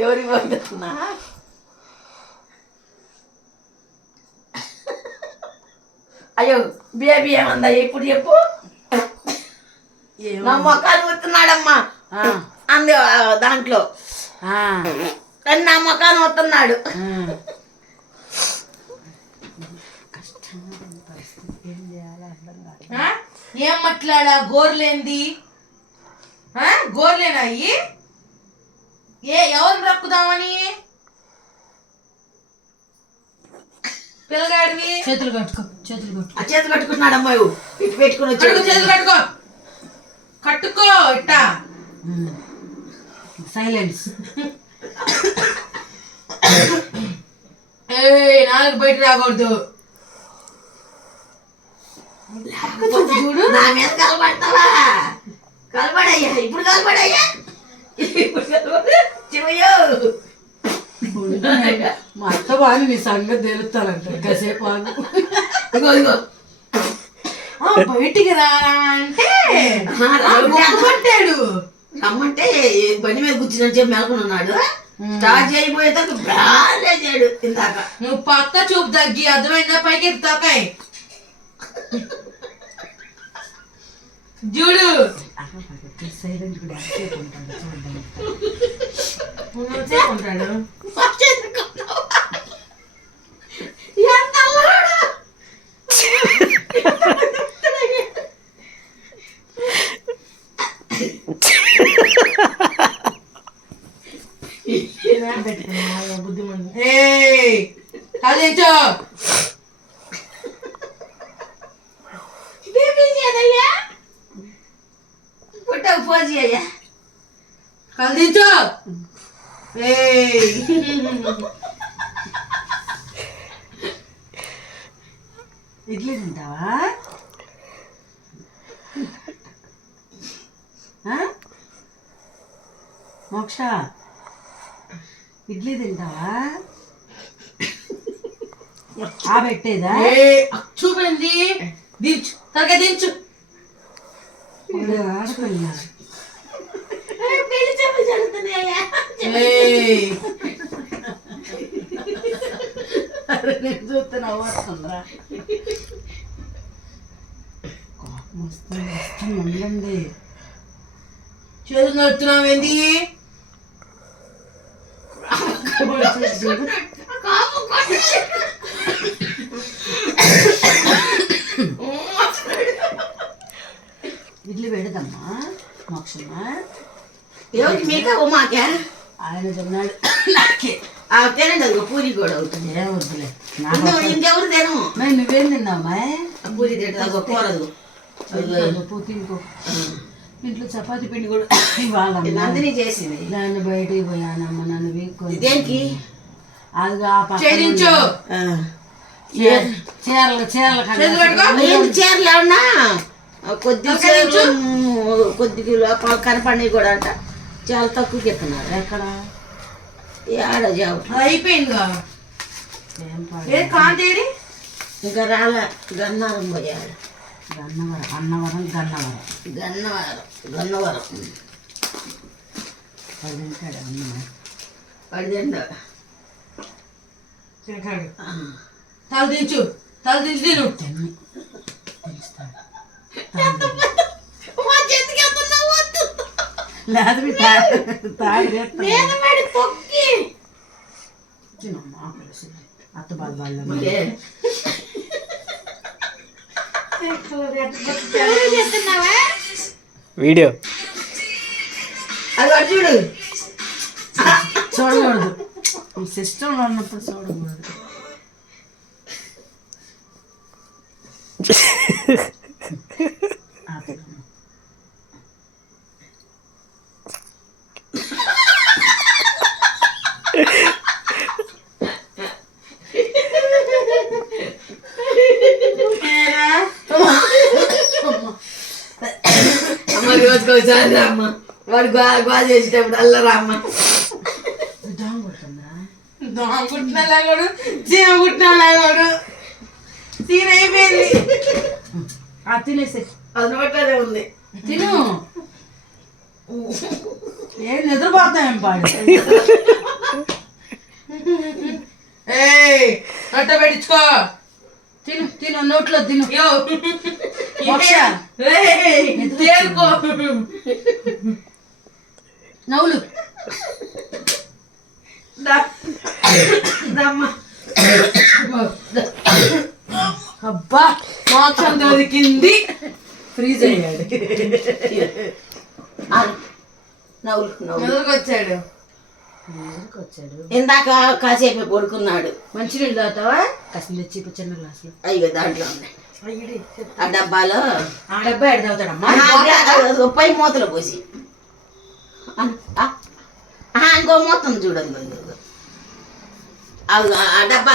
ఎవరికి పంపిస్తున్నా? అయ్యో బేబీ ఏమందా ఇప్పుడు చెప్పు. నా మొక్కలు వస్తున్నాడమ్మా అంది దాంట్లో, కానీ నా మొక్కలు వస్తున్నాడు. ఏం మాట్లాడా? గోర్లేంది? గోర్లేనా అయ్యి? ఎవరు రక్కుదామని? పిల్లగాడివి చేతులు కట్టుకున్నాడు అమ్మాయి. ఇటు పెట్టుకుని వచ్చాడు. చేతులు కట్టుకో ఇట్టా. సైలెన్స్. నాలుగు బయట రాకూడదు. చూడు నా మీద కలబడతావా? కలబడయ్యా, ఇప్పుడు కలబడయ్యా, ఇప్పుడు చివయ్యో. మా అత్త బాగా నీ సంగతి తెలుస్తానంట. కాసేపు ఇగో బయటికి రారా అంటే పట్టాడు. రమ్మంటే బండి మీద కూర్చుని చెప్పి మేలుకున్నాడు. స్టార్ట్ చేయబోయేదాకా బ్రాలేసాడు ఇందాక. నువ్వు పక్క చూపు తగ్గి అర్థమైందా? పైకి తాకాయ్ చూడు. ఉంటాడు బుద్ధిమంది. కాదించో పుట్టకు పోజీ అయ్యా. కాదించో. ఇడ్లీ తింటావా? మోక్ష ఇడ్లీ తింటావా? ఆ పెట్టేదా? చూపింది. దించు, తరగా దించు. ఆడపిల్ల పెళ్లి చెప్పు జరుగుతున్నాయ్యా. నేను చూస్తున్నా వస్తుందిరా. ఉండండి. చేతులు నడుతున్నావేంది? ఇడ్లీ పెడదమ్మా మోక్షమ్మా. ఎవరికి మీకా మాకే? ఆయన తిన్నాడు. నాకే తినండి. అది పూరి కూడా అవుతుంది. ఏం వద్దులే. ఇంకెవరు తిను. నువ్వేం తిన్నావమ్మా? పూరి తింటా కూరదు. తినుకో. ఇంట్లో చపాతి పిండి కూడా ఇవాళ నందిని చేసింది. దాన్ని బయటకి పోయానమ్మ. నన్ను వీక్కొని దేనికి? అది ఆ చీరలు చీరలు ఏమన్నా కొద్దిగా కనపడి కూడా అంట చాలా తక్కువకి ఎత్తున్నారు. ఎక్కడ ఆడ జాబ్ అయిపోయిందిగా. కాంతేరి ఇంకా రాలే. గన్నవరం పోయాడు. అన్నవరం గన్నవరం 10 తింటాడు. తల దించు తిను. అత్త బాగా వీడియో అది చూడు. చూడకూడదు. సిస్టంలో ఉన్నప్పుడు చూడకూడదు. అమ్మ రోజుకోసారి రామ్మ. వాడు గోవా చేసేటప్పుడు అల్ల రామ్మ. దోమ కుట్టినలాగోడు, చీమ కుట్టినలాగోడు. సీన్ అయిపోయింది. తినేసే. అది నోట్లోనే ఉంది. తిను. ఏం నిద్రపోతాం పాడు. గట్ట పెట్టించుకో. తిను తిను నోట్లో తిను యో. మోక్ష. ఏయ్, తేరుకో. నవ్వులు అబ్బా మోక్షం దొరికింది. ఫ్రీజ్ అయ్యాడు. నవ్వులు నవ్వులు ఎదురుకొచ్చాడు. వచ్చాడు. ఇందాక కాసేపు పడుకున్నాడు. మంచినీళ్ళు తాగుతావా? కాస్త తెచ్చి చిన్న గ్లాసులో. అయ్యో దాంట్లో ఉన్నాయి ఆ డబ్బాలో ఆ డబ్బా ఎడ తాగుతాడమ్మా? పై మూతలు పోసి ఇంకో మూతం చూడండి ఆ డబ్బా